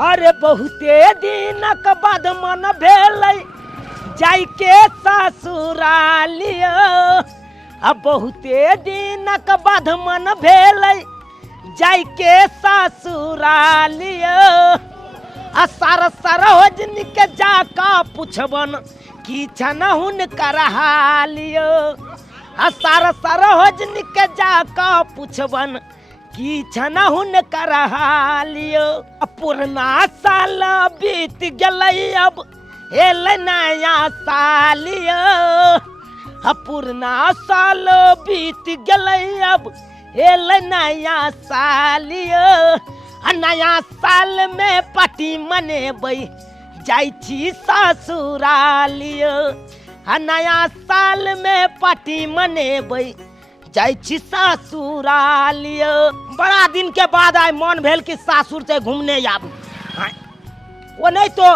अरे बहुते दिनक बाद मन भेल जाइके ससुरालियो। अब बहुते दिनक बाद मन भेल जाइके ससुरालियो। सार सरोजन के जाका पुछबन की छन हुनकर हालियो। सार सरोजन के जाका पुछबन की छन हुनकर हालियो। पुरना साल बीत गलई अब एल नया सालियो। पुरना साल बीत गलई अब एल नया सालियो। नया साल में पार्टी मनेबै जाइ छी ससुरालियो। नया साल में पार्टी मनेबै जाइ छी ससुरालियो। बड़ा दिन के बाद आइ मन भेल कि सासुर से घूमने आबू। वो नहीं तो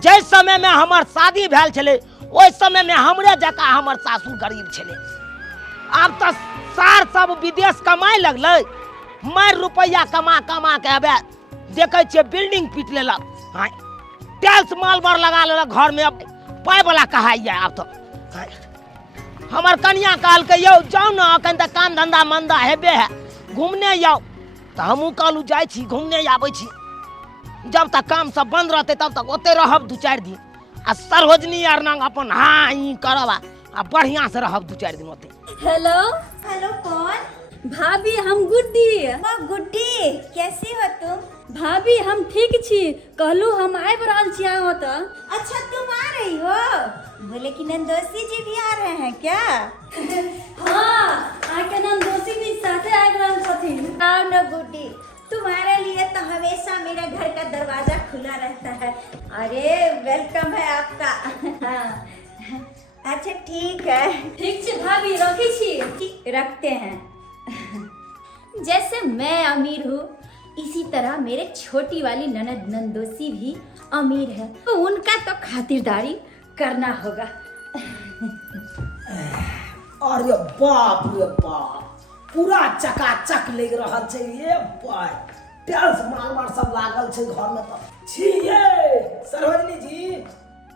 जै समय में हमर शादी भेल छले ओइ समय में हमरे जका हमर सासुर गरीब छले। अब तो सार सब विदेश कमाए लगलै। मार रुपया कमा कमा के अब देखे छे बिल्डिंग पीट लेलक। टाइल्स मार्बल लगा लेलक घर में। अब पाय वाला कहाइए। अब तो हमर कन्या कहल के यौ जाओ ना अखन तक काम धंधा मंदा हेबे है घूमने जाओ। तो हमहूँ कहलू जाइ छी घूमने आबै छी। जब तक काम सब बंद रहते तब तक ओते रहब 2-4 दिन। आ सरोजनी आर नंग अपन हाँ ई करब आ बढ़िया से रहब 2-4 दिन ओते। हेलो हेलो कौन? भाभी हम गुड्डी। गुड्डी कैसी हो तुम? भाभी हम ठीक छी। कहलू हम आबि रहल छी अहाँ ओतऽ। अच्छा तुम आ रही हो? बोले कि नंदोसी जी भी आ रहे हैं क्या? हाँ आके नंदोसी भी साथे आबि रहल छथिन। आओ न गुड्डी, तुम्हारे लिए तो हमेशा मेरा घर का दरवाजा खुला रहता है। अरे वेलकम है आपका। अच्छा ठीक है। ठीक छी भाभी रखी छी। रखते हैं। जैसे मैं अमीर हूँ इसी तरह मेरे छोटी वाली ननद नंदोसी भी अमीर है, तो उनका तो खातिरदारी करना होगा। अरे बाप रे बाप पूरा चकाचक लग रहा छे ये भाई। टाइल्स मार्बल सब लागल छे घर में। तो छी ये सरोजनी जी।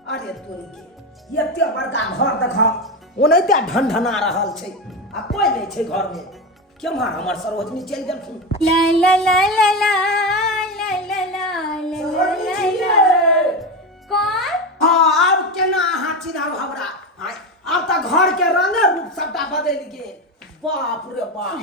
अरे तोरी के एते बड़का घर देखा ओनैते ढनढना रहल छे आ कोई नहीं छे घर में। केम्हर हमर सरोजनी चल गेलखिन। ला ला ला ला ला ला ला ला ला। कौन? हाँ अब केना अहाँ चिन्हब हमरा। अब तो घर के रंग रूप सबटा बदल गेल। बाप रे बाप।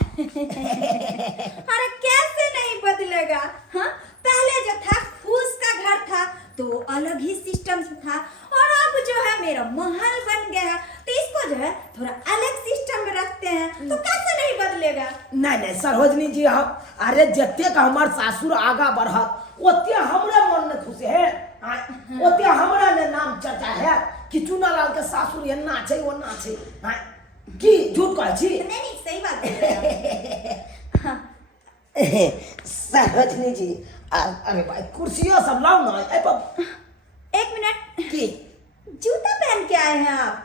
अरे कैसे नहीं बदलेगा? हाँ पहले जो था फूस का घर था तो अलग ही सिस्टम था, और अब जो है मेरा महल बन गया है तो इसको जो है थोड़ा अलग सिस्टम में रखते हैं, तो कैसे नहीं बदलेगा? नहीं नहीं सरोजनी जी हम अरे जते का हमार सासुर आगा बढ़त ओते हमरे मन में खुश है। ओते हमरा ने नाम चर्चा है कि चुनालाल के सासुर एना छै ओना छै। की झूठ कहै छी? नहीं सही बात है। सरोजनी जी अरे भाई कुर्सियों सब लाओ ना। एक मिनट, की जूता पहन के आए हैं आप?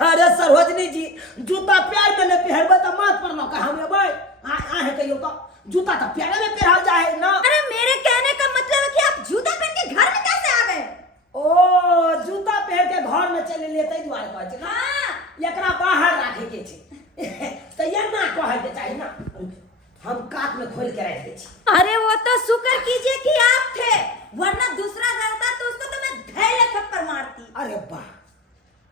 अरे सरोजनी जी जूता पैर में नहीं पहनबे तो मत पड़ना कहा हमें भाई आहे कहियो तो जूता तो पैर में पहनाल जाए ना। अरे मेरे कहने का मतलब है कि आप जूता पहन के घर में कैसे आ गए? ओ जूता पहन के घर में चले लेते द्वारे कहै छै ना। हाँ एकरा बाहर राखे के छै तो ये ना कहै के चाहिए ना। हम काट में खोल के रख दे छी। अरे वो तो शुक्र कीजिए कि आप थे, वरना दूसरा रहता तो उसको तो मैं धैले थप्पड़ मारती। अरे वाह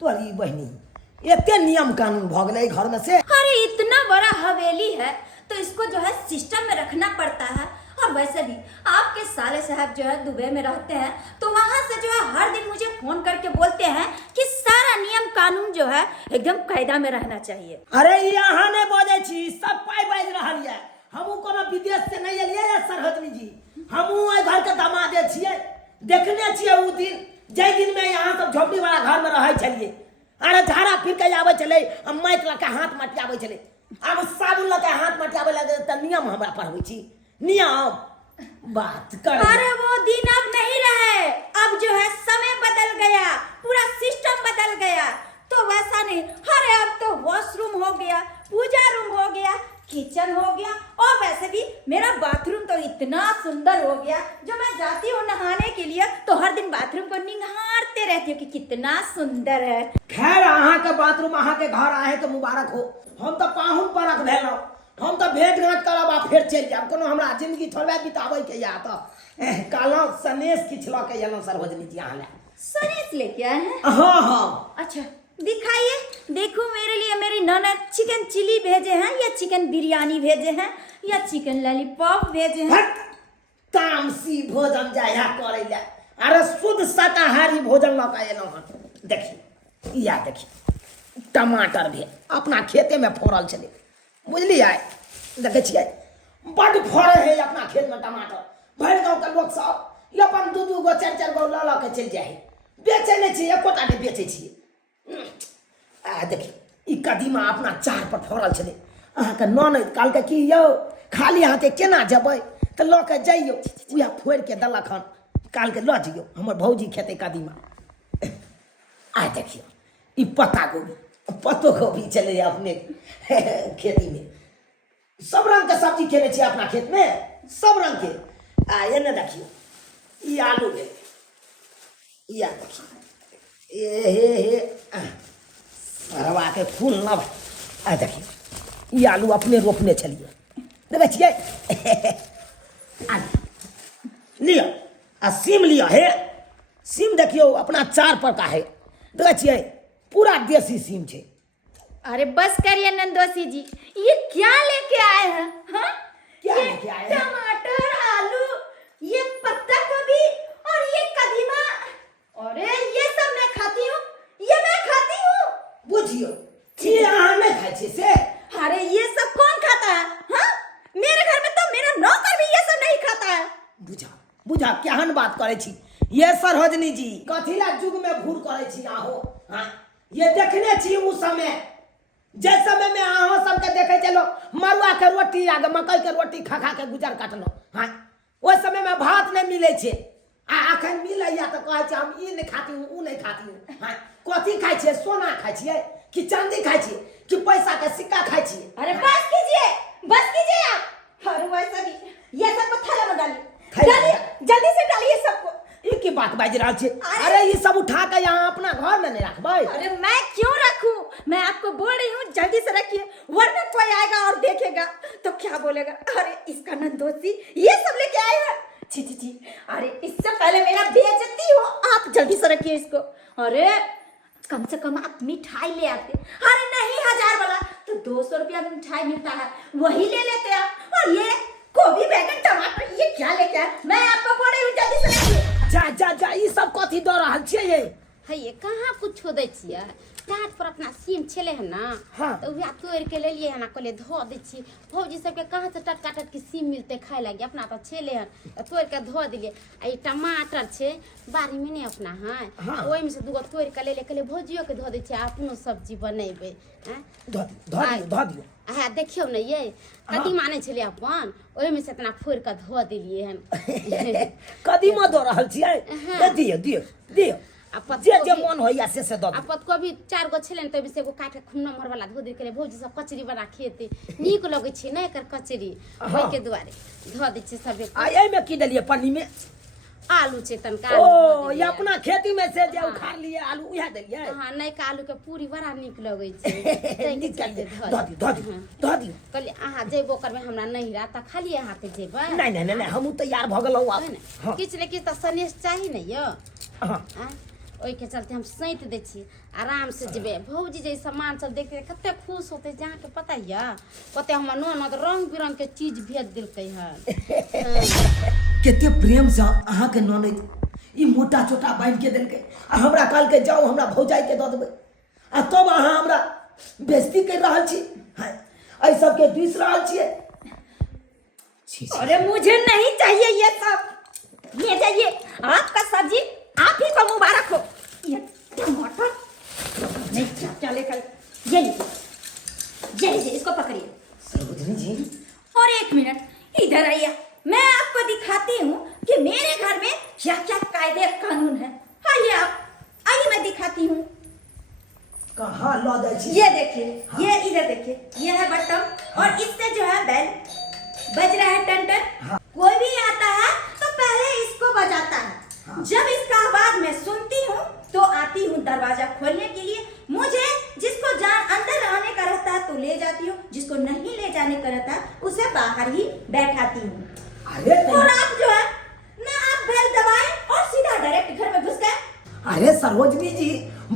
तोरी बहनी एते नियम कानून भ गेलै घर में से। अरे इतना बड़ा हवेली है तो इसको जो है सिस्टम में रखना पड़ता है। और वैसे भी आपके साले साहब जो है दुबई में रहते हैं तो वहां से जो है हर दिन मुझे फोन करके बोलते हैं कि सारा नियम कानून जो है एकदम कायदा में रहना चाहिए। अरे यहाँ नहीं बजे छी सब पाई बाज रहल है। हमू कोनो विदेश से नहीं एलिए है सरोजनी जी। हमू ए घर के दामादे छिए। देखने छिए उ दिन जै दिन में यहाँ सब झोपड़ी वाला घर में रहे छलिए। अरे झाड़ा फिर के आवे चले माइक लके हाथ मटियावे चले। अब साबुन लके हाथ मटियावे लगे त नियम हमरा पढ़बै छी। नियम बात कर। अरे वो दिन अब नहीं रहे, अब जो है समय बदल गया, पूरा सिस्टम बदल गया। तो वैसा नहीं, अरे अब तो वॉशरूम हो गया, पूजा रूम हो गया, किचन हो गया, और वैसे भी मेरा बाथरूम तो इतना सुंदर हो गया, जो मैं जाती हूँ नहाने के लिए तो हर दिन बाथरूम को निहारते रहती हूँ कि कितना सुंदर है। खैर अहाँ के बाथरूम अहाँ के घर आए तो मुबारक हो। हम तो पाहुन परख भेलौं, हम तो भेंट घाट करब आ फेर चलि जायब। कोनो हमरा जिंदगी थोड़बे बिताबै के या तो कहलौं सनेश किछ लऽ के एलौं सरोजनी जी अहाँ ले। सनेश लेके आए हैं? हाँ हाँ। अच्छा दिखाइए, देखो मेरे लिए मेरी ननद चिकन चिली भेजे हैं या चिकन बिरयानी भेजे हैं या चिकन लॉलीपॉप भेजे हैं। तामसी भोजन जाया करे ले, अरे शुद्ध शाकाहारी भोजन लऽ के एलौं हन। देखिए या देखिए टमाटर भी अपना खेते में फड़ल छलै, बुझलिए? देखै छियै बड़ फड़े है अपना खेत में टमाटर। भरि गाँव के लोग सब अपन 2-2 गो 4-4 गो लऽ के चलि जाइ है, बेचे नहीं छियै, एकोटा नहीं बेचे छियै। देखिए ई कदीमा अपना चार पर फड़ल छलै। अहाँके ननद कहलकै कि यौ खाली हाथे केना जेबै, तऽ लऽ के जइयौ। उएह फोड़ि के देलक हन, कहलकै लऽ जइयौ हमर भौजी खेतै कदीमा। देखियौ ई पत्ता गोभी, पत्तो गोभी चलै अपने खेती में। सब रंग के सब्जी खेने छियै अपना खेत में, सब रंग के। एने देखियौ ई आलू भेलै, या देखियौ हे सरवा के फूल नब। देखियौ ई आलू अपने रोपने छलिए, देखै छियै। लिअ आ सीम लिअ हे, सीम देखियो अपना 4 पर का है, देखै छियै पूरा देसी सीम छै। अरे बस करिए नंदोसी जी, ये क्या लेके आए हैं? हाँ? क्या लेके आए हैं? टमाटर, आलू, ये पत्ता गोभी और ये कदीमा। अरे ये सब मैं खाती हूँ, ये मैं खाती हूँ। बुझियो ये अहाँ नहीं खाइ छी से? अरे ये सब कौन खाता है? हाँ? मेरे घर में तो मेरा नौकर भी ये सब नहीं खाता है। बुझा बुझा केहन बात करे छी ये सरोजनी जी, कथिला युग में भूर करे छी आहो। हाँ ये देखने छी उस समय, जे समय में अहाँ सबके देखे चलो मरुआ के रोटी आ मकई के रोटी खा खा के गुजर काटलो। हाँ ओहि समय में भात नहीं मिले छे, अखन मिलैया तो कहे छी हम ई नहीं खाती हूँ ऊ नहीं खाती हूँ। हाँ कथी खाइ छियै? सोना खाइ छियै कि चांदी खाइ छियै कि पैसा के सिक्का खाइ छियै? अरे बस कीजिए, बस कीजिए आप। और वैसे भी ये सब को थैला में डालिए, जल्दी से डालिए सबको। ई की बात बाज रहा छे? अरे ये सब उठा के यहाँ अपना घर में नहीं रखबै। अरे मैं क्यों रखूं? मैं आपको बोल रही हूँ जल्दी से रखिए, वरना कोई आएगा और देखेगा तो क्या बोलेगा? अरे इसका नंदोसी ये सब लेके आए हैं। छी छी छी, अरे इससे पहले मेरा बेइज्जती हो, आप जल्दी से रखिए इसको। अरे कम से कम आप मिठाई ले आते। अरे नहीं 1000 वाला तो 200 रुपया में मिठाई मिलता है, वही ले लेते आप। और ये गोभी, बैगन, टमाटर ये क्या लेके आए? मैं आपको बोल रही हूँ जल्दी से रखिए। जा जा जा ई सब कथी दऽ रहल छियै ये? है ये कहाँ कुछ दै छियै? टाट पर अपना सीम छले है ना, हाँ। तो वह तोड़ के ले लिए है ना, कहले धो दै छी। भौजी सबके कहाँ से टटका टटकी सीम मिलते खाए लगे, अपना तो छले है तोड़ के धो दिलिए। आ ई टमाटर छे बारी में नहीं अपना है, हाँ। ओहि में से दूगो तोड़ के ले ले, कहले भौजियो के धो दै छी, अपनो सब्जी बनेबे। धऽ दियो। हाँ देखियो न ये कदीमा नहीं छले अपन, ओहि में से इतना फोड़ के धो दिलिए हन। कदीमा दऽ रहल छियै? दियो दियो दियो, जे जे मन होइया से दऽ दियो। आपत को भी 4 गो छले तो से को काट के खूब नमहर वाला धो दे के भौजी सब कचरी बना खेते नीक लगे छै न, एकर कचरी ओइ के दुआरे धो दै छै सबे। आ एहि में की देलिए पन्नी में? आलू छै तनका। ओ ये अपना खेती में से जे उखाड़ लिए आलू उहे देलिए? हां नयका आलू के पूरी बड़ा नीक लगे छै। निकाल दे, धऽ दियो। कहली अहाँ जेबो करबे हमरा नहीं रहा त खाली हाथे जेबे? नहीं नहीं नहीं हमहू तैयार भ गेलौ। हां किछ ने किछ त सनेश चाही न यो। हां ओइ के चलते हम सैत दे छी, आराम से जेबे। भौजी जे सामान सब देखते कते खुश होते, जहाँ के पता है कते हमर ननद रंग बिरंग के चीज भेज दिलकै है। कते प्रेम से अहाँ के ननद ई मोटा छोटा बांध के देलकै, आ हमरा कहलकै जाओ हमरा भौजाई के दऽ देबै, आ तब अहाँ हमरा बेइज्जती कर रहल छी। हां एहि सब के दूस रहल छियै। अरे मुझे नहीं चाहिए ये सब, ये जाइए आपका सब्जी आप ही को मुबारक हो। ये टमाटर नहीं क्या लेकर ये लीजिए, इसको पकड़िए। सरोजनी जी और 1 मिनट इधर आइए, मैं आपको दिखाती हूँ कि मेरे घर में क्या क्या कायदे कानून है। आइए आप, आइए मैं दिखाती हूँ। कहाँ लऽ जाइ छी? ये देखिए, ये इधर देखिए, ये है बटन, और इससे जो है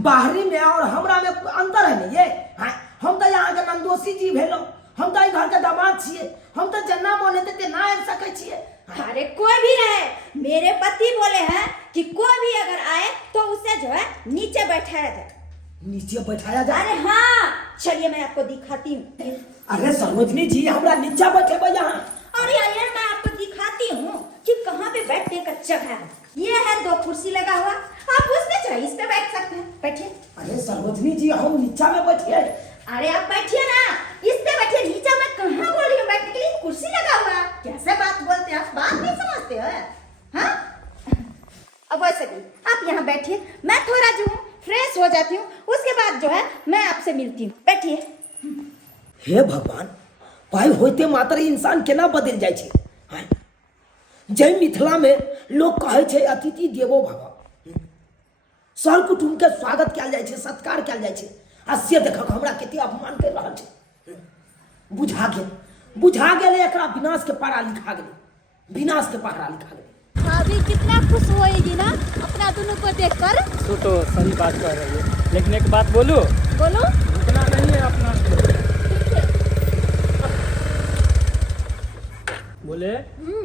बाहरी में और हमरा में अंतर है नहीं ये। हाँ, हम तो यहाँ के नंदोसी जी भेलो, हम तो घर के दामाद छिए, हम तो जन्ना बोले थे ना आ सके छिए। अरे कोई भी रहे, मेरे पति बोले हैं कि कोई भी अगर आए तो उसे जो है नीचे बैठाया जाए। नीचे बैठाया जाए? अरे हाँ, चलिए मैं आपको दिखाती हूँ। अरे सरोजनी जी हमरा नीचे बैठे यहाँ। अरे यार मैं आपको दिखाती हूँ कि कहाँ पे बैठने का जगह है। ये है 2 कुर्सी लगा हुआ, आप उसमें चाहे इस पे बैठ सकते हैं, बैठिए। अरे सरोजनी जी हम नीचा में बैठिए। अरे आप बैठिए ना, इस पे बैठिए, नीचे मैं कहाँ बोल रही हूँ बैठने के लिए, कुर्सी लगा हुआ। कैसे बात बोलते हैं आप, बात नहीं समझते हो? हाँ, अब वैसे भी आप यहाँ बैठिए, मैं थोड़ा जो हूँ फ्रेश हो जाती हूँ, उसके बाद जो है मैं आपसे मिलती हूँ, बैठिए। हे भगवान, भाई होते मात्र इंसान केना बदल जाए छे। हाँ? जय मिथिला में लोग कहे छे अतिथि देवो भव, सर कुटुम्ब के स्वागत कयल जाय छे, सत्कार कयल जाय छे। आ से देखक हमरा कते अपमान कर रहल छे। बुझा गेल एकरा विनाश के पारा लिखा गेल, विनाश के पारा लिखा गेल। भाभी कितना खुश होएगी ना अपना दोनों को देखकर। तो सही बात कर रही है, लेकिन एक बात बोलूं, बोलो। रुकना नहीं है अपना। बोले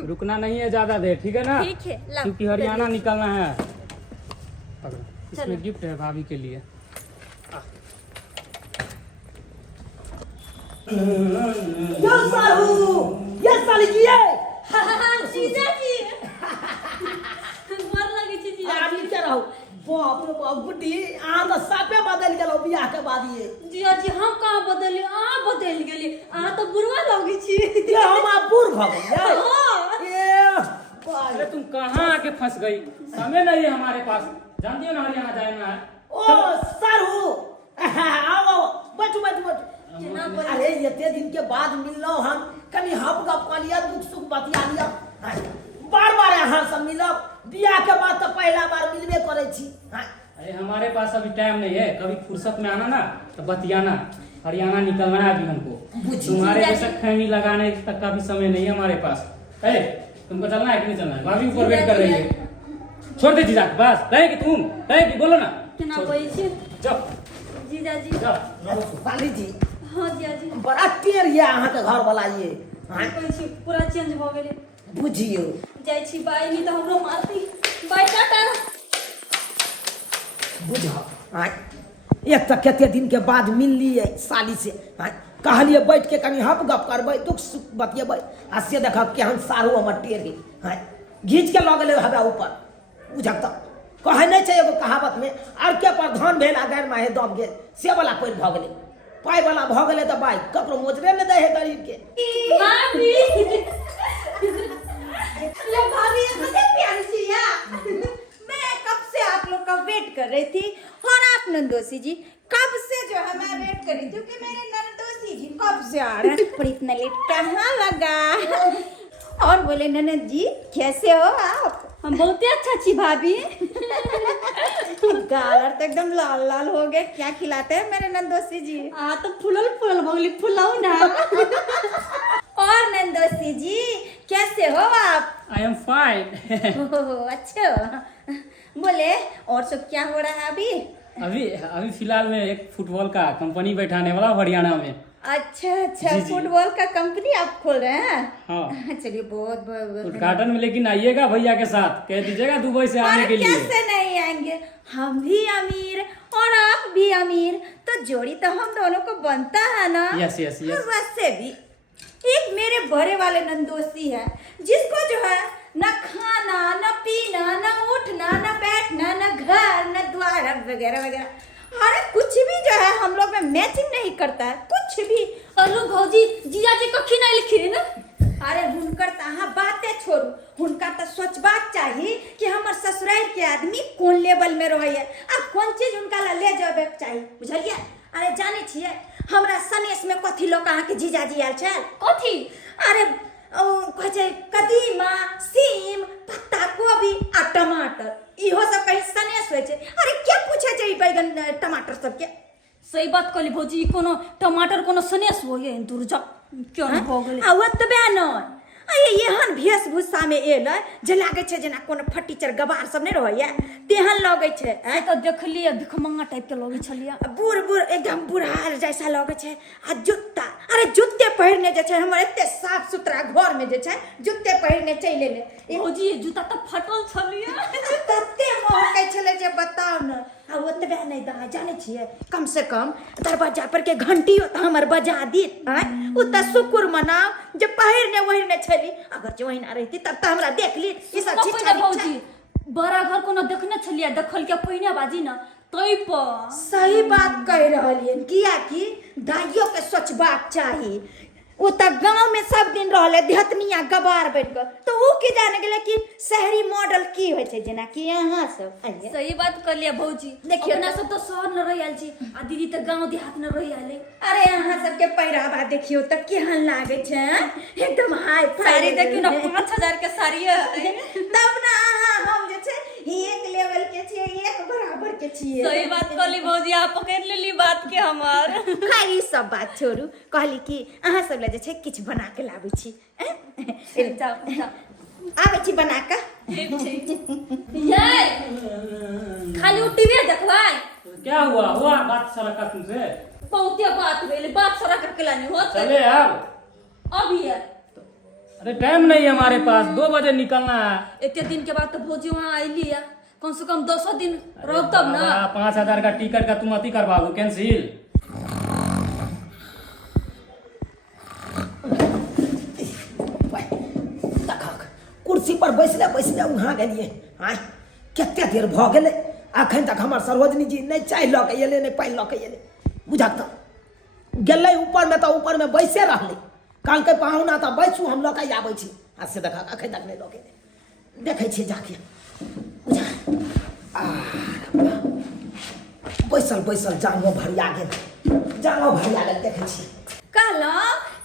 रुकना नहीं है ज्यादा देर, ठीक है ना? ठीक है, ला। क्योंकि हरियाणा निकलना है। इसमें गिफ्ट है भाभी के लिए। यो साहू, ये साली जी है। जीजा जी गोर लगे छी जीजा आदमी जी। के रहू। बाप रे बाप गुड्डी, आ तो सापे बदल गेलो बियाह के बाद ये। जीजा जी हम कहाँ बदलिए, आ बदल गेली, आ तो बुढ़वा लगे छी। ये हम आप बूढ़ भ गए। हाँ। ये अरे तुम कहाँ आके फंस गई? समय नहीं है हमारे पास, जानती हो ना हरियाणा जाना है। ओ सारू, आओ बैठो बैठो बैठो। केना बोल- अरे इतने दिन के बाद मिललो हम, कनी हप गप कलिया, दुख सुख बतिया लिया। बार बार यहाँ सब मिलब, बियाह के बाद तो पहला बार मिलबे करे छी। अरे हमारे पास अभी टाइम नहीं है, कभी फुर्सत में आना ना तो बतियाना। हरियाणा निकलना है अभी हमको, तुम्हारे जैसा खैनी लगाने तक का भी समय नहीं है हमारे पास। तुमको चलना है कि नहीं चलना है? भाभी ऊपर वेट कर रही है। छोड़ दे जीजा, बस रहेगी तुम, रहेगी, बोलो ना। केना बोलै छी जाओ जीजा जी। जाओ। साली जी हाँ जीजा जी। बड़ा टेर ये अहाँ के घर वाला ये। कहै छी पूरा चेंज भ गेलै। बुझियो जाइ छी बाई, नहीं तो हमरो मारती। बाई टाटा। बुझ एक तो केते दिन के बाद मिललिए साली से। कहलिए बैठ के कनी हप गप करबै, दुख सुख बतियेबै। आ से देखब केहन सारू हमर टेर गेल, घींच के लऽ गेलै हवा ऊपर। बुझक तो कहे नहीं छै एगो कहावत में, आर के पर धन भेल आ गैर माहे दब गेल, से वाला कोई भ गेलै। पाई वाला भ गेलै तो बाई ककरो मोजरे न दे है गरीब के। भाभी ये भाभी मुझे प्यारी सी यार। मैं कब से आप लोग का वेट कर रही थी, और आप नंदोसी जी कब से जो है मैं वेट कर रही थी कि मेरे नंदोसी जी कब से आ रहे हैं, पर इतना लेट कहाँ लगा। और बोले ननद जी कैसे हो आप? हम बहुते अच्छा छी भाभी। गाल तो एकदम लाल लाल हो गए, क्या खिलाते हैं मेरे नंदोसी जी? आ तो फुलल फुलल भगली, फुलाऊ ना। और नंदोसी जी कैसे हो आप? I am fine. अच्छा हो। बोले और सब क्या हो रहा है अभी? अभी फिलहाल में एक फुटबॉल का कंपनी बैठाने वाला हरियाणा में। अच्छा अच्छा, जी, जी। फुटबॉल का कंपनी आप खोल रहे हैं? हाँ। चलिए बहुत बहुत उद्घाटन में लेकिन आइएगा भैया के साथ, कह दीजिएगा दुबई से आने के लिए। कैसे नहीं आएंगे, हम भी अमीर और आप भी अमीर, तो जोड़ी तो हम दोनों को बनता है ना। Yes yes yes. और वैसे भी एक मेरे बड़े वाले नंदोसी है, जिसको जो है न खाना न पीना न उठना न बैठना न घर न द्वार वगैरह वगैरह, अरे कुछ भी जो है हम लोग में मैचिंग नहीं करता है, कुछ भी। अनु भौजी जीजा जी कखी नहीं लिखी ना। अरे हुनकर तहाँ बातें छोड़ू, हुनका तो सोचबाक चाहिए कि हमर ससुराल के आदमी कौन लेवल में रहे है, आ कौन चीज हुनका ला ले जाबे चाहिए, बुझलिए? अरे जाने छिए हमरा सनेश में कथी लोग अहाँ के जीजाजी आयल छल? कथी? अरे कहे छै कदीमा, सीम, पत्ता गोभी आ टमाटर, इहो सब कहीं सनेश होय छै। अरे क्या पूछे छै ई बैगन टमाटर सब के? सही बात कहली भौजी, कोनो टमाटर कोनो सनेश हो ये दूर जा क्यों हो गेले। आ ओतबे न, अये एहन वेशभूषा में एलै जे लागे छै जेना कोनो फटीचर गवार सब नहीं रहैया तेहन लगे छै। तो देखलिए भिखमंगा टाइप के लगे छलिए। बूढ़ बूढ़ एकदम बुढ़ार जैसा लगे छै। आ जूता अरे जूते पहिरने जे छै हमर एते साफ सुथरा घर में जे छै जूते पहिरने चलि एलै। भौजी जूता तो फटल छलिए। तते महकै छलै जे बताउ न। आ ओतबे नहीं दहा जाने छिए कम से कम दरवाजा पर के घंटी हमर बजा दी उ त शुक्र मनाओ जे पहिरने वहिरने छली। अगर जो वहिना रहती तब त हमरा देख ली ई सब चीज छली। भौजी बड़ा घर कोनो देखने छलिए देखल के पहिने बाजी न तई पर सही बात कह रहलियन किया कि दाइयो के सोचबाक चाही। वो त गांव में सब दिन रहले देहतनिया गबार बैठ कर तो वो की जाने गेले कि शहरी मॉडल की होय छै जेना कि यहाँ सब आइए। सही बात कर लिया भौजी। देखियो अपना सब तो शहर न रह आयल छी आ दीदी त गांव देहात न रह आले। अरे यहाँ सबके पहिरावा देखियो त केहन लागे छै एकदम हाई फाई। साड़ी देखियो ना 5000 के साड़ी है। तब ना हम जे छै एक लेवल के छिए एक बराबर के छिए। सही बात कहली भौजी आप पकड़ लेली बात के हमार। खाली सब बात छोड़ू कहली कि अहाँ सब ले जे छै किछ बना के लाबै छी। आबै छी बना के। ये खाली टीवी देखवाई क्या हुआ बात सारा का तुमसे? बहुते बात भेले बात सारा करके लानी होत चले अब अभी है। अरे टाइम नहीं है हमारे पास 2 बजे निकलना है। इतने दिन के बाद तो भौजी वहाँ आईली है कम से कम 200 दिन रहो तब ना। 5000 का टिकट का तुम अति करवाओ कैंसिल। कुर्सी पर बैसले बैसले वहाँ गेलिए हाँ कते देर भ गेले अखन तक हमर सरोजनी जी नहीं चाय ल के एले नहीं पानी ल के एले बुझत गेलै ऊपर में तो ऊपर में बैसे रहले काल के पाहुना तो बैसू हम ल के आबै छी आ से देखा अखन तक नहीं ल के देखे छी जाके बुझा बैसल बैसल जांगो भरिया गेल देखे छी। कहलो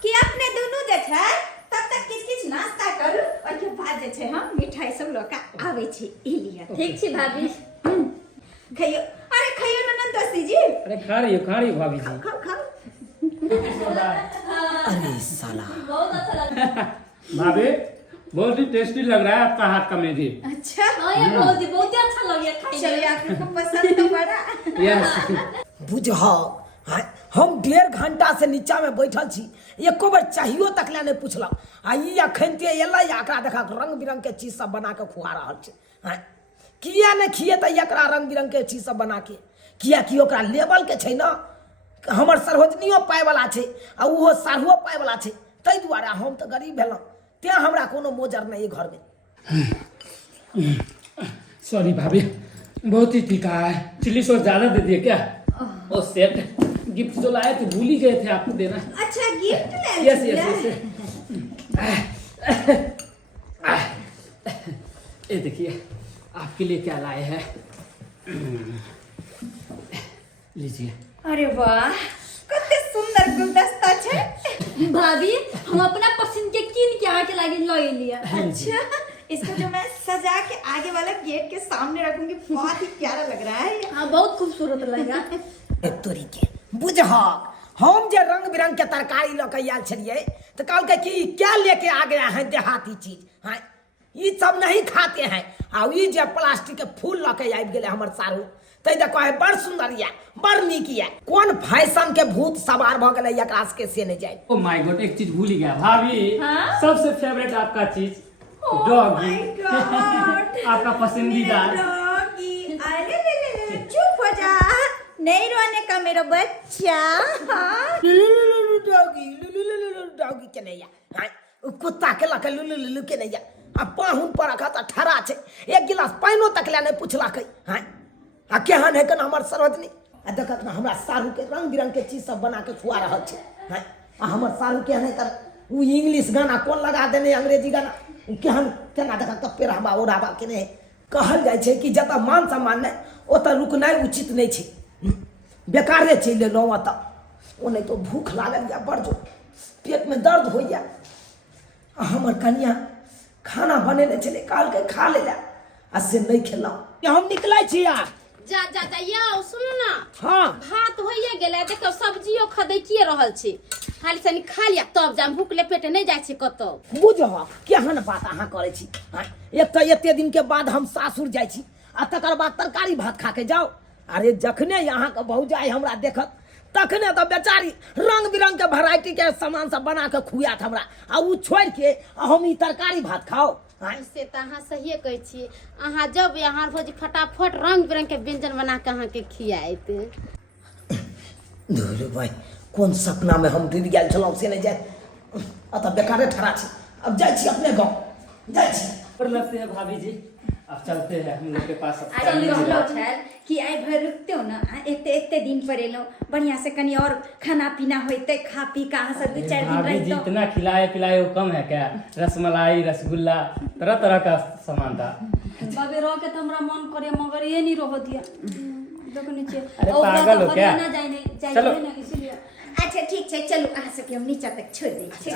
कि अपने दोनों जे छै तब तक किछ नाश्ता करू और के बाद जे छै हम मिठाई सब ल के आबै छी ई लिया। ठीक छी भाभी खइयो अरे खइयो ननदोसी जी। अरे खा रही हो भाभी जी। खाओ खाओ। अरे साला बहुत अच्छा लगा। भाभी बहुत ही टेस्टी लग रहा है आपका हाथ का मेहंदी। अच्छा हां ये भौजी बहुत ही अच्छा लगे खाने चलिए आपको पसंद तो बड़ा। यस बुझ हम 1.5 घंटा से नीचा में बैठल छी एको बार चाहियो तक ले नहीं पूछल आ ई अखनते एलै एकरा देखा रंग बिरंग के चीज सब बना के खुआ रहल छै। हाँ किया नहीं खिएतै एकरा रंग बिरंग के चीज सब बना के किया कि ओकरा लेवल के छै ना हमर सरोजनियो पाय वाला छै आ उहो साढ़ुओ पाय वाला छै तै दुआरे हम तो गरीब भेलौं ते हमरा कोनो मोजर नहीं घर में। सॉरी भाभी बहुत ही तीखा है चिल्ली सॉस ज्यादा दे दिए क्या? ओ सेट गिफ्ट जो लाए थे भूल ही गए थे आपको देना। अच्छा गिफ्ट ले यस यस यस। ये देखिए आपके लिए क्या लाए हैं लीजिए। अरे वाह कते सुंदर गुलदस्ता छै। भाभी हम अपना पसंद के किन के आके लागे ले लिया। अच्छा इसको जो मैं सजा के आगे वाला गेट के सामने रखूंगी बहुत ही प्यारा लग रहा है। हाँ बहुत खूबसूरत लगा। तोरी के बुझ हम जे रंग बिरंग के तरकारी ल के आयल छलिए तो कल के कि क्या लेके आ गया है देहाती चीज। हाँ ये सब नहीं खाते हैं आ ये जे प्लास्टिक के फूल ल के आबि गेले हमर सारू तै देखो है बड़ सुंदर या बड़ नीक या कौन फैशन के भूत सवार भ गेले एकरा के से नहीं जाए। ओ माय गॉड एक चीज भूल ही गया भाभी। हाँ? सबसे फेवरेट आपका चीज डॉगी आपका पसंदीदा डॉगी अरे ले चुप हो जा नहीं रोने का मेरा बच्चा। डॉगी के नहीं या कुत्ता के लके लुलु के नहीं या अब पाहुन पर रखा था ठहरा छे एक गिलास पानियो तक ले नहीं पूछला कई। हाँ आ केहन है कन हमर सरोजनी आ देखत ना हमरा सारू के रंग बिरंग के चीज सब बना के खुआ रहल छे। हाँ आ हमर सारू केहन है तर उ इंग्लिश गाना कौन लगा देने अंग्रेजी गाना केहन केना देखा त पेराबा ओराबा के नहीं कहल जाय छे कि जत मान सम्मान नहीं ओत रुकनाइ उचित नहीं छे बेकारे चले लो अत ओ नहीं तो भूख लागल या बड़ जो पेट में दर्द हो या हमर कन्या खाना बनेने चले काल के खा ले आ से नहीं खेला हम निकलै छी यार जा जा जा या सुनो ना हाँ भात होइए गेलै देखो सब्जियो खदैकिए रहल छै खाली सनी खा लिया तब जा भूखले पेटे नहीं जाइ छै कतौ बुझह केहन बात अहाँ करे छी हाँ? एक तो एते दिन के बाद हम सासुर जाइ छी आ तकर बाद तरकारी भात खा के जाओ अरे जखने यहाँ के भौजाई हमरा देखत तखने तो बेचारी रंग बिरंग के वैरायटी के सामान सब बना के खुआत हमरा आ उ छोड़ के हम ई तरकारी भात खाओ हाँ? से तो अहाँ सहिए कहै छी अहाँ जब यहाँ भौजी फटाफट रंग बिरंग के व्यंजन बना के अहाँ के खियाइत धुर भाई कौन सपना में हम डूब गेल छलहुँ से नहीं जाए अतः बेकारे ठहरा छी अब जाए छी अपने गाँव जाए छी और लगते हैं भाभी जी अब चलते हैं हम लोग के पास अब अरे रहलो छल कि आइ भर रुकते हो ना एते दिन पर एलो बढ़िया से कनी और खाना पीना होते खा पी का अहाँ सब 2-4 दिन भाभी जी रहितो इतना खिलाए पिलाए वो कम है क्या रसमलाई रसगुल्ला तरह तरह का सामान था बाबे रह के तो हमरा मन करे मगर ये नहीं रह दिया देखो नीचे अरे पागल हो क्या ना जाने चलो। चाहिए ना इसीलिए अच्छा ठीक है चलो अहाँ सबके हम नीचा तक छोड़ दै छी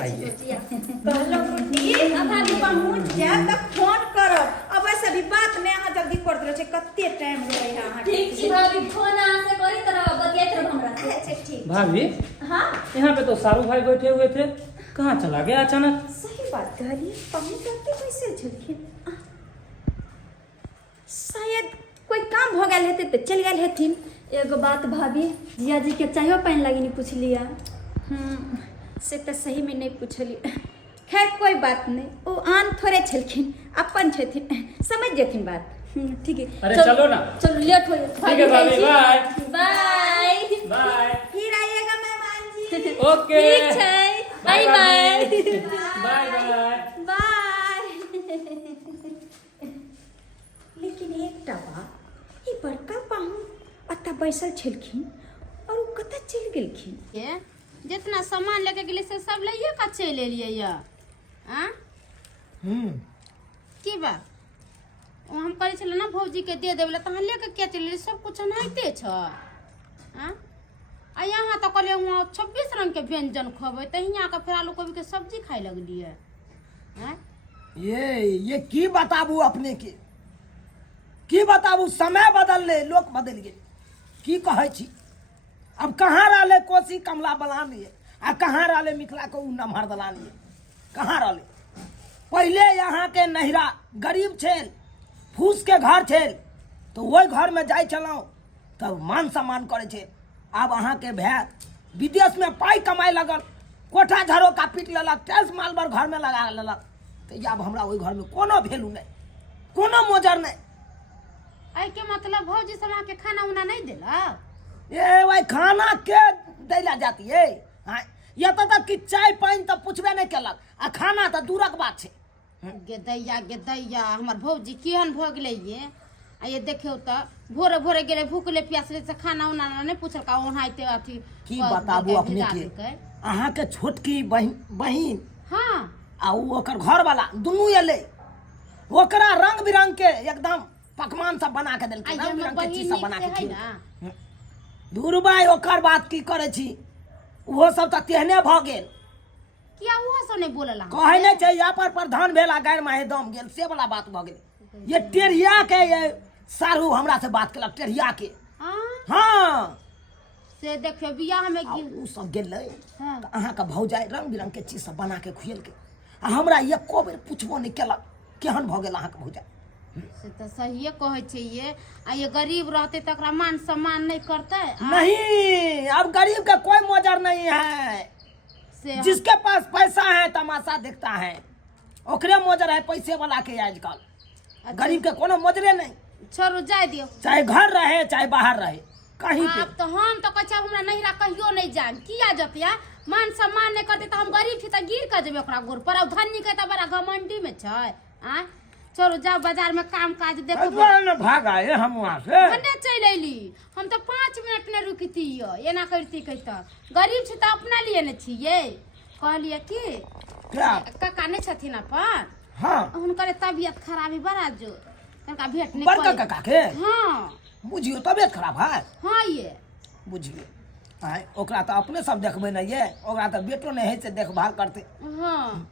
कहलो गुड्डी भाभी पहुँच जा तब फोन करब अब ऐसे भी बात में अहाँ जल्दी कर दिलो छै कते टाइम हो गई अहाँ ठीक छी भाभी फोन अहाँ से करी तरह बतियात रह हमरा से। अच्छा ठीक भाभी हाँ यहाँ पे तो सारू भाई बैठे हुए थे कहाँ चला गया अचानक सही बात कहली पहुँच जाते कैसे छलखिन शायद कोई काम हो गया हेते तो चल गए हेथिन एगो बात भाभी जिया जी के चाहिए पहन लगी नहीं पूछ लिया से तो सही में नहीं पूछली खैर कोई बात नहीं वो आन थोड़े छलखिन अपन छथिन समझ जेथिन बात ठीक है अरे चलो ना चलो लेट हो ठीक है भाभी बाय बाय बाय फिर आइएगा मेहमान जी ओके ठीक है bye bye bye bye bye लेकिन एकटा बात ई बड़का पाहुन अतः बैसल छलखिन और वो कतऽ चलि गेलखिन ये जितना सामान लेके गेली से सब लइए का चलि एलियै या की बात हम कहै छलै ना भौजी के दे देबै तऽ अहाँ लेके क्या चलि एलियै सब कुछ अनाइते छ आ यहाँ तो कहलियै वहाँ 26 रंग के व्यंजन खबै तऽ हियाँ के फेर आलू कोबी के सब्जी खाए लगलियै ये की बताबू अपने के की बताबू समय बदलले लोक बदल गेल की कहै छी अब कहाँ रहले कोसी कमला बलानी आ कहाँ रहले मिथिला को उ नमहर दलानी कहाँ रहले पहले यहाँ के नहिरा गरीब छेल फूस के घर छेल तो वही घर में जाय छलहुँ तब मान सम्मान करे छे अब अहाँ के भाई विदेश में पाई कमाए लगल कोठा झरोका पीट लेलक टाइल्स मार्बल घर में लगा लेलक तो अब हमरा ओहि घर में कोनो वैल्यू नहीं कोनो मोजर नहीं आई के मतलब भौजी सब अहाँ के खाना उना नहीं देला ये भाई खाना के दैला जाती है हाँ? ये तो तक कि चाय पानी तो पूछबे नहीं केलक आ खाना तो दूरक बात छे गे दैया हमर भौजी केहन भ गेलै ये आ ये देखियो त भोरे भोरे गेले भूखले प्यासले से खाना उना नहीं पूछलका ओनाइते अथी की बताबू अपने के अहाँ के छोटकी बहिन हाँ आ उ ओकर घर वाला दुनू एले ओकरा रंग बिरंग के एकदम पकवान सब बना के देलकै रंग बिरंग के चीज सब बना के खिलकै दूरबाई ओकर बात की करे छी वो सब त तेहने भ गेल किया वो सब नहीं बोलला कहे नहीं छै यहाँ पर प्रधान भेला गैर माहे दम गेल से वाला बात भ गेल ये टेढ़िया के ये सारू हमरा से बात केलक टेढ़िया के हाँ से देखियो बियाह में उ सब गेलै हाँ। त अहाँ के भौजाई रंग बिरंग के चीज सब बना के खुएलकै आ हमरा एको बेर पूछबो नहीं केलक केहन भ गेल अहाँ के भौजाई से तो सहिए कहै छै ये आ ये गरीब रहते तकरा मान सम्मान नहीं करते नहीं अब गरीब का कोई मोजर नहीं है से जिसके पास पैसा है तमाशा देखता है ओकरे मोजर है पैसे वाला के आजकल गरीब के कोनो मोजरे नहीं छोड़ू जाय दियो चाहे घर रहे चाहे बाहर रहे कहीं पे अब तो हम तो कहै छी हमरा नहिरा कहियो नहीं जाम किया जतिया मान सम्मान नहीं करते तो हम गरीब छी त गिर के जेबे ओकरा गोर पर अब धनी के त बड़ा घमंडी में छै आ चलो जाओ बाजार में काम काज देखो न भाग आए हम वहाँ से कन्ने चल अयली हम तो 5 मिनट नहीं रुकती एना करती कहता गरीब छी तो अपना लिए न छिए कहलिए कि क्या काका नहीं छथिन अपन हाँ हुनकर तबियत खराबी बड़ा जो तनका भेंट नहीं बड़का कर काका के हाँ बुझियो तबियत खराब है हाँ ये बुझियो आय ओकरा तो अपने सब देखबे नहीं ये ओकरा तो बेटो नहीं है से देखभाल करते हाँ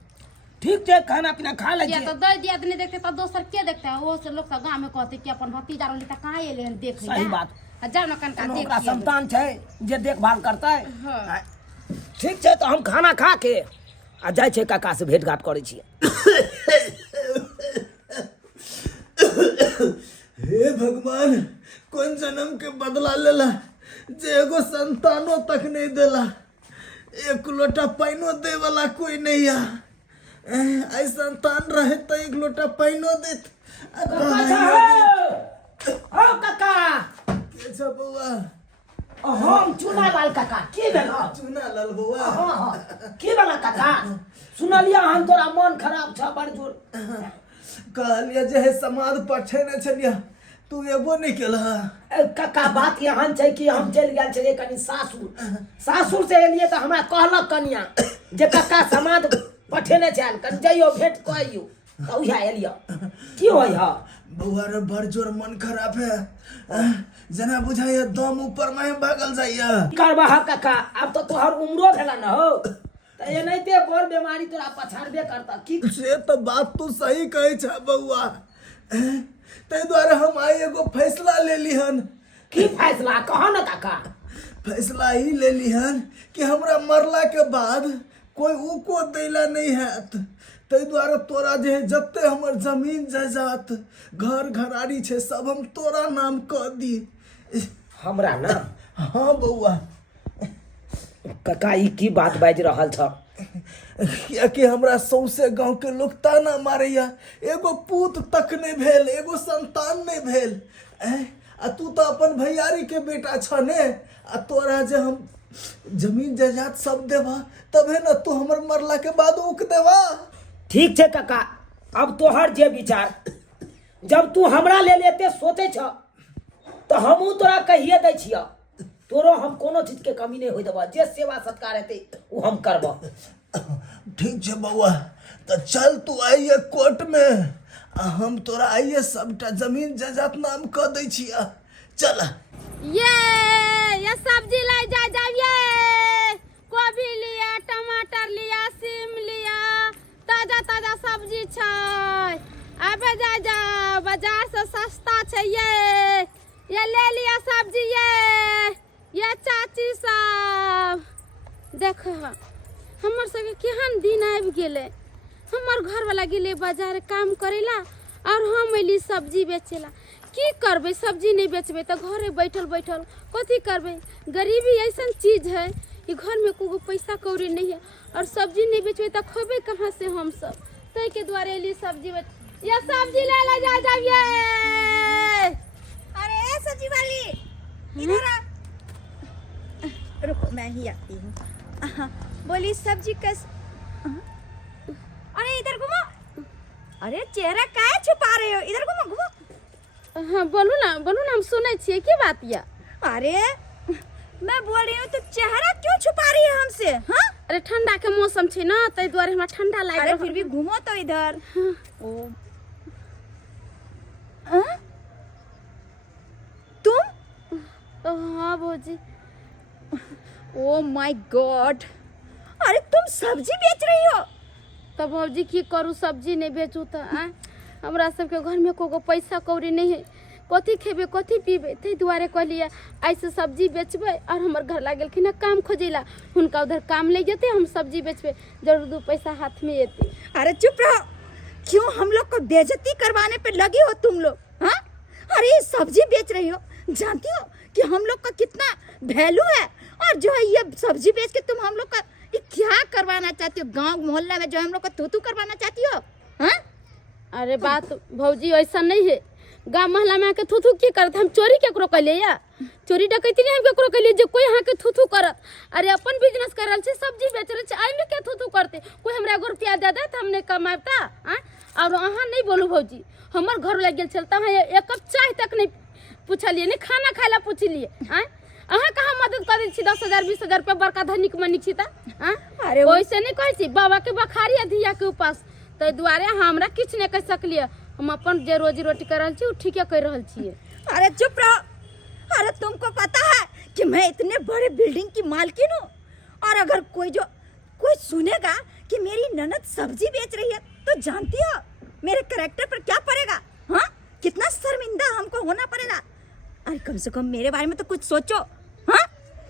ठीक है खाना पीना खा ये लीजिए। तो दे दिया नहीं देखते तो दोसर के देखते हैं वो से लोग सब गांव में कहते कि अपन भतीजा रोली त कहां एले हन देख सही बात। जाओ ना कनका कोनो देख ओकरा लिया। संतान छै जे देखभाल करता है। हाँ। ठीक छै तो हम खाना खा के आ जाय छै काका से भेंट घाट करै छियै। हे भगवान कौन जन्म के बदला लेला जे एगो संतानो तक नहीं देला, एक लोटा पाइनो दे वाला कोई नहीं है। आई संतान रहे तो एक लोटा पाइनो देत। ओ काका अच्छा बउआ हम चुना लाल काका की भेल? चुना लाल बउआ हाँ हाँ की भेल काका? सुनलिया हम तोरा मन खराब छ बड़ जोर। कहलिया जे है समाद पठेने छलिया तू एबो नहीं केला। काका बात यहाँ छै कि हम चल गेल छलियै कनी सासुर से एलियै तो हमरा कहलक कनिया जे काका समाद पठेने छल कनी जइयो भेंट कहियो तो उहा एलिया। की होय ह? बउआ रे बड़ जोर मन खराब है। जना बुझाइए दम ऊपर में भागल जाइए। करबा काका अब तो तोहर उम्रो भेला न हो तो एनाहिते बड़ बीमारी तोरा पछाड़बे करता की। से तो बात तू सही कहे छ बउआ, ते द्वारा हम आई एगो फैसला ले लिहन। की फैसला कह न काका? फैसला ही ले लिहन कि हमरा मरला के बाद कोई उको देला नहीं हैत। ते द्वारा तोरा जे जत्ते हमर जमीन जायदाद घर घराड़ी छे सब हम तोरा नाम कह दी। हमरा नाम? हाँ बउआ काका ई की बात बाज रहल छ? कियाकि हमरा सौसे गांव के लोग ताना मारैया एगो पूत तक नहीं भेल, एगो संतान नहीं भेल। आ तू तो अपन भैयारी के बेटा छ ने, आ तोरा जे हम जमीन जायदाद सब देवा तबे न तू हमर मरला के बाद उक देवा। ठीक छै काका अब तोहर जे विचार, जब तू हमरा ले लेते सोचे छ तो हमहू तोरा कहिए दै छिया। तोरो हम कोनो चीज के कमी नहीं होय देबा, जे सेवा सत्कार हेतै उ हम करबा। ठीक छे बउआ तो चल तू आइए कोर्ट में आ हम तोरा आइए सबटा जमीन जायदाद नाम कह दै छिया। चल ये सब्जी लाई जा जाइए। गोभी लिया, टमाटर लिया, सीम लिया, ताजा ताजा सब्जी छै। अबे जा बाजार से सस्ता छै ये ले लिया सब्जी ये चाची सब देख हमर सबके केहन दिन आबि गेले। हमर घर वाला गेले बाजार काम करेला और हम एली सब्जी बेचेला। की करबे सब्जी नहीं बेचबे तो घरे बैठल बैठल कथी करबे? गरीबी ऐसा चीज है कि घर में कोई पैसा कौड़ी नहीं है और सब्जी नहीं बेचबे तो खेबे कहाँ से हम सब? तै के द्वारे एली सब्जी बेच। ये सब्जी ले जा जाइए। अरे सब्जी वाली इधर आ। रुको मैं ही आती हूँ। बोली सब्जी कैस। अरे इधर घुमो। अरे चेहरा काहे छुपा रहे हो? इधर घुमो घुमो। हाँ बोलू ना हम सुने छिए की बात या? अरे मैं बोल रही हूँ तो चेहरा क्यों छुपा रही है हमसे? हाँ अरे ठंडा के मौसम छै ना तै द्वारे हमरा ठंडा लाग। अरे फिर भी घूमो तो इधर। हाँ। ओ तुम? हाँ भौजी। ओ माय गॉड, अरे तुम सब्जी बेच रही हो? तो भौजी की करू सब्जी नहीं बेचू तो हमरा सबके घर में कोगो पैसा कौड़ी नहीं है। कथी खेबे कथी पीबे तै दुआरे कहलिए ऐसे सब्जी बेचबे और हमर घर ला गेलखिन है काम खोजेला। हुनका उधर काम ले जेते हम सब्जी बेचबे जरूर दो पैसा हाथ में एते। अरे चुप रहो, क्यों हम लोग को बेइज्जती करवाने पे लगी हो तुम लोग? हाँ अरे सब्जी बेच रही हो, जानती हो कि हम लोग का कितना वैल्यू है? और जो है ये सब्जी बेच के तुम हम लोग का ये क्या करवाना चाहती हो? गांव मोहल्ला में जो हम लोग का थूथू करवाना चाहती हो? हाँ अरे बात भौजी ऐसा नहीं है। गाँव मोहल्ला में आके थूथू की करत? हम चोरी केकरो कैले या? चोरी डकैती नहीं हम केकरो कैले जे कोई यहाँ के थूथू करत? अरे अपन बिजनेस कर रहल छे, सब्जी बेच रहल छे, आई में क्या थूथू करते? कोई हमरा 1 रुपया दे दे त हमने कमाता। और अहाँ नहीं बोलू भौजी, हमर घर लग गेल चलता है एक कप चाय तक नहीं पूछलिए, नहीं खाना खाए ला पूछलिए। अहाँ कहाँ मदद कर दी 10,000 20,000 रुपया बड़का धनिक मनिक छी त? अरे वैसे नहीं कहे छी बाबा के बखारी है धिया के उपास तै दुआरे हमरा किछ नहीं कह सकलिए। हम अपन जे रोजी रोटी कर रहल छी उ ठीके कर रहल छिए। अरे चुप रहो। अरे तुमको पता है कि मैं इतने बड़े बिल्डिंग की मालकिन हूँ और अगर कोई सुनेगा कि मेरी ननद सब्जी बेच रही है, तो जानती हो मेरे कैरेक्टर पर क्या पड़ेगा? हाँ, कितना शर्मिंदा हमको होना पड़ेगा। अरे कम से कम मेरे बारे में तो कुछ सोचो। हाँ,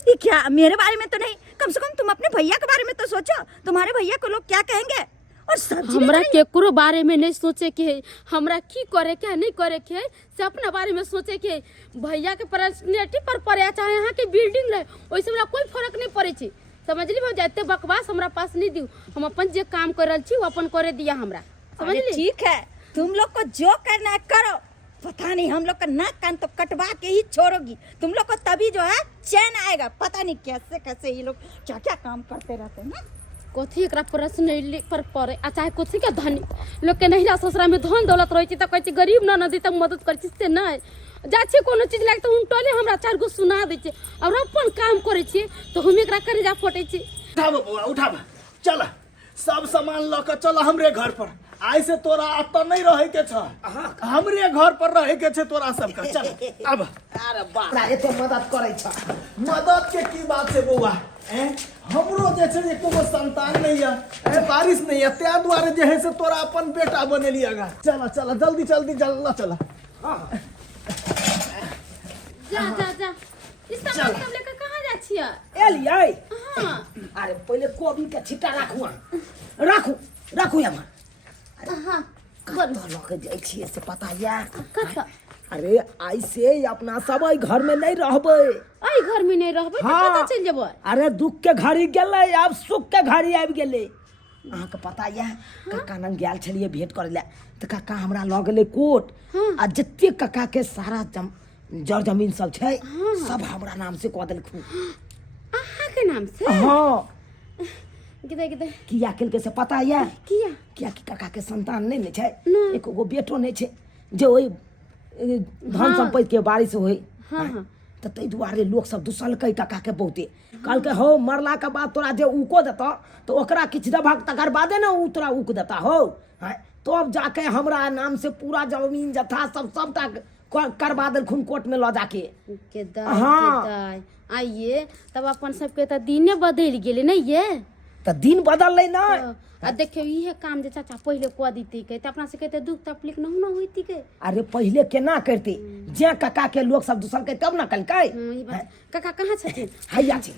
ये क्या मेरे बारे में तो नहीं, कम से कम तुम अपने भैया के बारे में तो सोचो। तुम्हारे भैया को लोग क्या कहेंगे? और सब्जी हमरा केकरो बारे में नहीं सोचे के है, हमरा की करे के नहीं करे के है, से अपना बारे में सोचे के है। भैया के पर्सनैलिटी पर पड़े चाहे यहाँ के बिल्डिंग रहे, ओइसे हमरा कोई फर्क नहीं पड़े छे। समझली भौजी? एते बकवास हमरा पास नहीं दियो, हम अपन जे काम कर रहल छी वो अपन करे दिया हमरा। समझली? ठीक है, तुम लोग को जो करना है करो। पता नहीं हम लोग का नाक कान तो कटवा के ही छोड़ोगी तुम लोग को, तभी जो है चैन आएगा। पता नहीं कैसे कैसे ये लोग क्या क्या काम करते रहते हैं। कथी एकरा पर्सनैलिटी पर पड़े आ चाहे कथी के धनी लोग के नहिरा ससुरा में धन दौलत रहे त कहै छै गरीब ननदी तक मदद कर छी से नहीं जा छी कोनो चीज लाग त उल्टले हमरा चार गो सुना दै छै और अपन काम करे छी तो हम एकरा करे जा फोटे छी। उठाब बउआ उठाब, चल सब सामान ल के चल हमरे घर पर। आई से तोरा अत नहीं रहे के छ, हमरे घर पर रहे के छ तोरा सबका। चल अब अरे बाप रे, एते मदद करे छ। मदद के की बात है बउआ? हमरो जे छै एको संतान नहीं है, बारिश नहीं है, त्या द्वारे जे है से तोरा अपन बेटा बनेलिएगा। चल चल जल्दी जल्दी जल्दी चल। जा जा जा इस सामान सब लेकर कहां जा छियै? एलियै? हां अरे पहले कोबी के छिट्टा राखू, राखू राखू यहाँ। हां कत लके जाइ छियै से पता या? कत? अरे ऐसे अपना सब घर में नहीं रहबै। आई घर में नहीं रहबै त कत चल जेबै? अरे दुख के घड़ी गेलै, अब सुख के घड़ी आबि गेलै। अहाँ के पता या काका नंग गेल छलिए भेंट करे ले, त काका हमरा ल गेलै कोट। आ जत्ते काका के सारा जर जमीन सब छै सब हमरा नाम से कह देलखू। अहाँ के नाम से? हाँ। किदे किदे किया केलकै से पता या? किया कि काका के संतान नहीं ने छै, नहीं। एको गो बेटो नहीं छै जे ओइ धन संपत्ति के बारिश होई। हाँ। त तै दुआरे लोग सब दुसलकै काका के बहुते। कहलकै हो मरला के बाद तोरा जे उको देता तो ओकरा किछ देबहक तकर बादे ना उ तोरा उक देता हो। तो अब जाके हमरा नाम से पूरा जमीन जथा सबटा करवा देलखुन कोर्ट में ल जाके। के दाई आइए तब अपन सबके त दिने बदल गेले नहीं ये? त दिन बदललै ना। आ देखियो इहे काम जे चाचा पहले क दीती के त अपना से कहते दुख तकलीफ न होना होती के। अरे पहले केना करते, जे काका के लोग सब दुसलकै तब ना कलकै। काका कहाँ छथिन? हैया छै।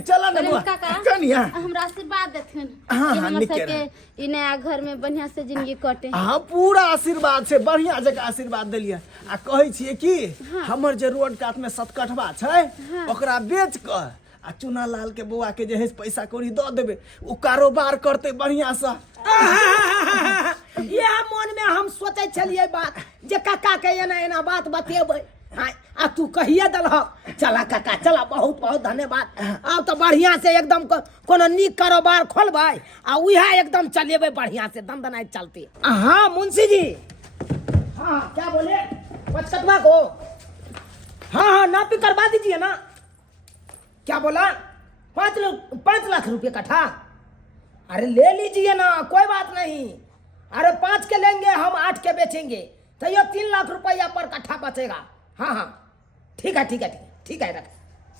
चला ना बुआ, काका कनिया हमरा आशीर्वाद देथिन हाँ, कि हाँ, हमर निके सबके ई नया घर में बढ़िया से जिंदगी कटे। हाँ पूरा आशीर्वाद छै, बढ़िया जगह आशीर्वाद देलिए। आ कहै छियै कि हमर जे रोड कात में सतकठवा छै ओकरा बेच क आ चुना लाल के बउआ के जे है पैसा कौड़ी द देबे, उ कारोबार करते बढ़िया सा। ये मन में हम सोचे छलिए बात जे काका के एना एना बात बतेबै। आ तू कहिए दलह। चला काका चला, बहुत बहुत धन्यवाद। अब तो बढ़िया से एकदम कोनो नीक कारोबार खोलबै आ उहे एकदम चलेबै बढ़िया से दंदनाई चलते। हाँ मुंशी जी। हाँ क्या बोले? पचकटवा को हाँ नापी करवा दीजिए ना। क्या बोला? 5 लाख रुपए कट्ठा? अरे ले लीजिए ना, कोई बात नहीं। अरे 5 के लेंगे हम, 8 के बेचेंगे तो ये 3 लाख रुपया पर कट्ठा बचेगा। हाँ हाँ ठीक है रख।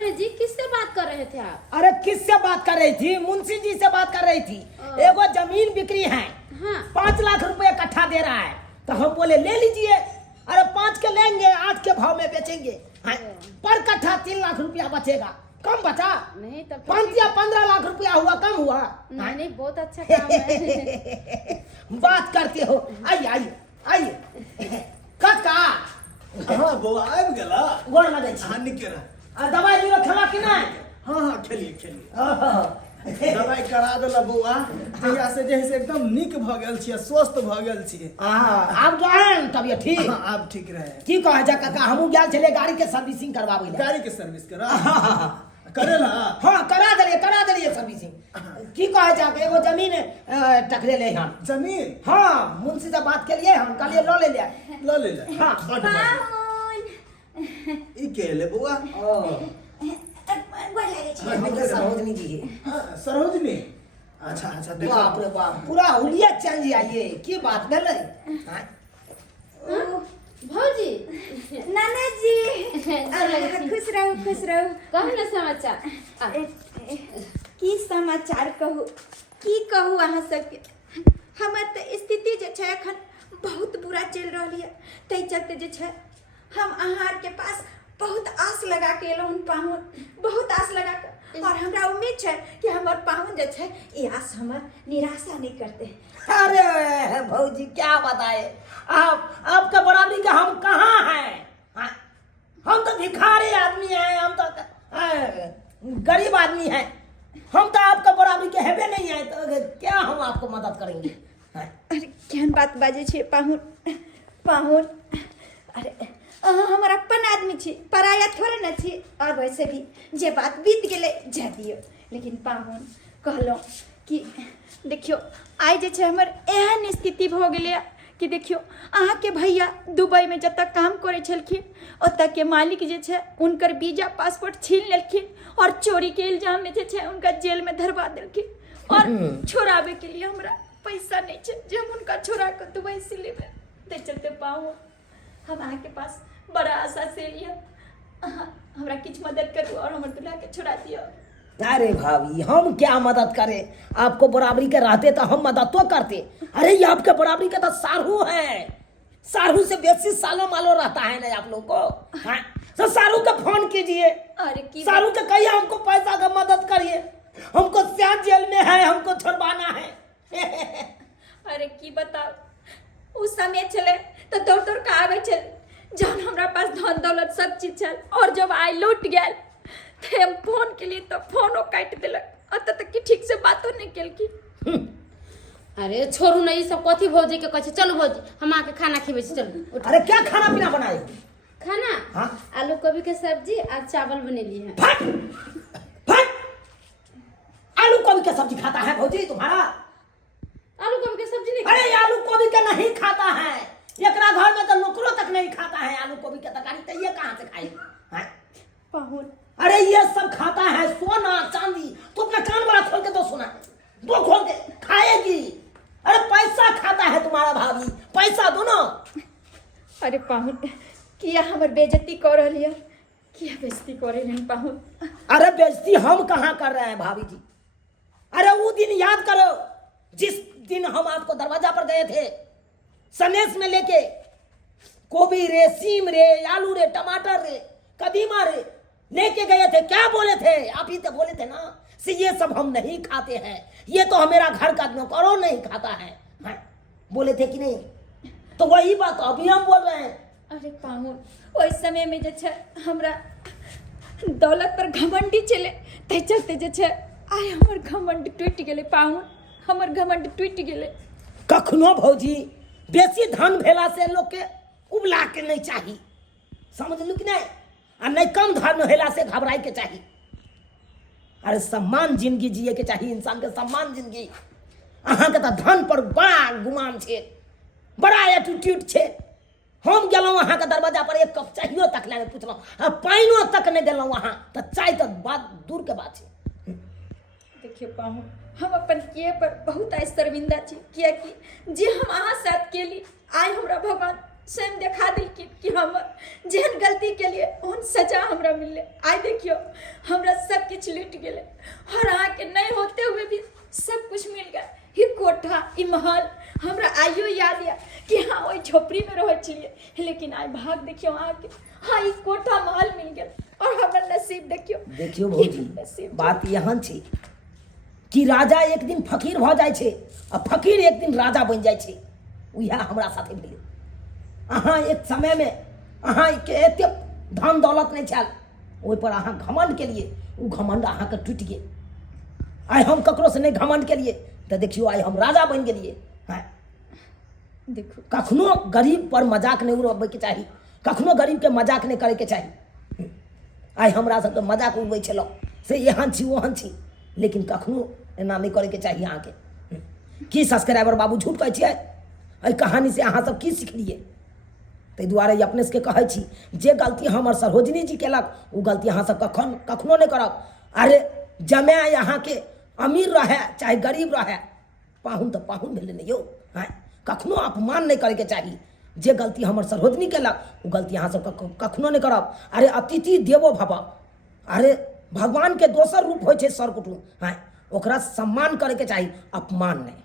अरे जी किससे बात कर रहे थे आप? अरे किससे बात कर रही थी? मुंशी जी से बात कर रही थी। एगो जमीन बिक्री है, 5 लाख रुपए कट्ठा दे रहा है तो हम बोले ले लीजिए। अरे 5 के लेंगे, 8 के भाव में बेचेंगे। पर कट्ठा 3 लाख रुपया बचेगा। कम बचा? नहीं तब 5 या 15 लाख रुपया हुआ, कम हुआ? नहीं बहुत अच्छा काम है। बात करते हो। आइए काका। हाँ बउआ आबि गेला, गोड़ लगे छी। हाँ निके रह। आ दवाई दियो खेला कि नहीं? हाँ खेलिए दवाई करा देला बउआ, तहिया से जे है से एकदम निक भ गेल छियै, स्वस्थ भ गेल छियै। आब जो है तबियत ठीक? हाँ आब ठीक रहे। की कहे जा काका, हमहू गेल छले गाड़ी के सर्विसिंग करवावे ले। गाड़ी के सर्विस करा करेला? हाँ करा देलिए सर्विसिंग। की कहे जा एगो जमीन टकरे ले हम। जमीन? हाँ मुंशी से बात के लिए हम कहलिए लो ले ले। हाँ ई के ले बउआ? सरोजनी जी। सरोजनी? अच्छा देखो। बाप रे बाप, पूरा हुलिया चेंज आइए। की बात भेलै? भौजी नाना जी खुश रहो। कहू ना समाचार। की समाचार कहू? की कहू अहाँ सबके, हमर तऽ स्थिति जे छै एखन बहुत बुरा चलि रहल है। ताहि चलते जे छै हम अहाँ आरके पास बहुत आस लगा के एलहुँ हन पाहुन, बहुत आस लगा के, और हमरा उम्मीद है कि हमर पाहुन जे छै ये आस हमर निराशा नहीं करते। अरे भौजी क्या बताए, आपका बराबरी का हम कहाँ हैं? हाँ? हम तो भिखारी आदमी हैं, हम तो गरीब आदमी हैं, हम तो आपका बराबरी के हेबे नहीं है, तो क्या हम आपको मदद करेंगे? हाँ? अरे केहन बात बाजे छे पाहुन, पाहुन अरे अहाँ हमर अपन आदमी छी, पराया थोड़े न छी। और वैसे भी जे बात बीत गेले जा दियो, लेकिन पाहुन कहलहुँ कि देखियो आइ जे छै हमर एहन स्थिति भऽ गेलै कि देखियो अहाँके भैया दुबई में जतऽ काम करै छलखिन ओतऽ के मालिक जे छै उनकर वीजा पासपोर्ट छीन लेलखिन और चोरी के इल्जाम में जे छै उनका जेल में धरवा देलखिन। और छोड़ाबे के लिए हमरा पैसा नहीं छै जे हम उनका छोड़ा के दुबई से लेबै। ते चलते पाहुन हम अहाँके पास बड़ा आशा से लिए, हमरा किछ मदद करू और हमर दुल्हा के छोड़ा दियो। अरे भाभी हम क्या मदद करें, आपको बराबरी के रहते तो हम मदद तो करते। अरे ये आपके बराबरी का तो सारू है, सारू से बेसी सालों मालो रहता है ना आप लोग को। हाँ? तो सारू का फोन कीजिए, अरे की सारू के कहिए हमको पैसा का मदद करिए, हमको सियान जेल में है, हमको छुड़वाना है। अरे की बताओ उस समय चले तो दौड़ दौड़ के आवे चल, जब हमरा पास धन दौलत सब चीज चल, और जब आई लूट गया तो हम फोन के लिए तो फोनो काट दिलक, अत तक कि ठीक से बातो नहीं केलकी। अरे छोड़ू ना ये सब कथी भौजी के कहे, चलो भौजी हम आके खाना खेबे छी, चलो। अरे क्या खाना पीना बनाए? खाना हाँ? आलू गोभी के सब्जी और चावल बनेली है। फट फट, आलू गोभी का सब्जी खाता है भौजी तुम्हारा? आलू गोभी के सब्जी नहीं अरे आलू गोभी का नहीं खाता है, एकरा घर में तो नौकरों तक नहीं खाता है आलू गोभी का तरकारी, तो ये कहाँ से खाएगा? पाहुन अरे ये सब खाता है सोना चांदी, तो अपना कान बड़ा खोल के दो सुना, दो खोल के खाएगी। अरे पैसा खाता है तुम्हारा भाभी, पैसा दो ना। अरे पाहुन किया हमर बेइज्जती कर रही है, किया बेइज्जती कर रही है पाहुन? अरे बेइज्जती हम कहाँ कर रहे हैं भाभी जी? अरे वो दिन याद करो जिस दिन हम आपको दरवाजा पर गए थे सनेस में लेके, गोभी रे, सीम रे, आलू रे, टमाटर रे, कदीमा रे लेके गए थे, क्या बोले थे? आप ही तो बोले थे ना से ये सब हम नहीं खाते हैं, ये तो मेरा घर का नौकरों नहीं खाता है। हाँ? बोले थे कि नहीं? तो वही बात अभी हम बोल रहे हैं। अरे पाहुन उस समय में जे छै हमरा दौलत पर घमंडी चले, तै चलते जे छै आइ हमर घमंड टूट गेले पाहुन, हमर घमंड टूट गेले। कखनो भौजी बेसी धन भेला से लोग के उबला के नहीं चाहिए, समझलू कि नहीं? आ नहीं कम धन भेला से घबराई के चाहिए। अरे सम्मान जिंदगी जिए के चाहिए इंसान के, सम्मान जिंदगी। अहाँ के तो धन पर बड़ा गुमान छे, बड़ा एटीट्यूड छे। हम गेलहुँ अहाँ के दरवाजा पर एक कप चाहिए तक लेने पूछलहुँ, आ पानियो तक नहीं देलहुँ वहाँ, तो चाय तो बात दूर के बात है। देखियो पाहुन हम अपन किए पर बहुत आई शर्मिंदा छी, कियाकि जे हम अहाँ साथ केली आइ हमरा भगवान स्वयं देखा दिलखिन कि हम जेहन गलती के लिए ओहन सजा हमरा मिलले। आइ देखियो हमरा सब कुछ लूट गेले, और अहाँ के नहीं होते हुए भी सब कुछ मिल गया। ही कोठा, ई महल हमरा आइयो याद या कि हाँ वही झोपड़ी में रहे छलिए, लेकिन आई भाग देखियो अहाँ के, हाँ ई कोठा महल मिल गया, और हमर नसीब देखियो। देखियो भौजी बात यहाँ छी कि राजा एक दिन फकीर भ जाय छे, आ फकीर एक दिन राजा बन जाय छे। उहा हमरा साथे भेलै। अहाँ एक समय में अहाँ के एते धन दौलत नहीं छल, ओहि पर अहाँ घमंड के लिए, वो घमंड अहाँ के टूट गेल। आइ हम ककरो से नहीं घमंड के लिए, तो देखियो आइ हम राजा बन गेलिए। हाँ? देखो कखनो गरीब पर मजाक नहीं उड़ाबे के चाहिए, कखनो गरीब के मजाक नहीं करे के चाहिए। आइ हमरा सबके मजाक उड़बै छलौ से यहाँ छी वहाँ छी, लेकिन कखनो एना नहीं करे के चाहिए। अहाँ के की सब्सक्राइबर बाबू झूठ कहै छियै? एहि कहानी से अहाँ सब की सिखलिए? ताहि दुआरे अपने सबके कहै छी, जे गलती हमर सरोजनी जी केलक ओ गलती अहाँ सब कखनो नहीं करब। अरे जमाए यहाँ के अमीर रहे चाहे गरीब रहे, पाहुन तो पाहुन भेलै ने यौ। हाँ? कखनो अपमान नहीं करे के चाहिए। जे गलती हमर सरोजनी केलक वो गलती अहाँ सब कखनो नहीं करब। अरे अतिथि देवो भव, अरे भगवान के दोसर रूप होइ छै सर कुटुम। हाँ? ओकरा सम्मान करे के चाहिए, अपमान नहीं।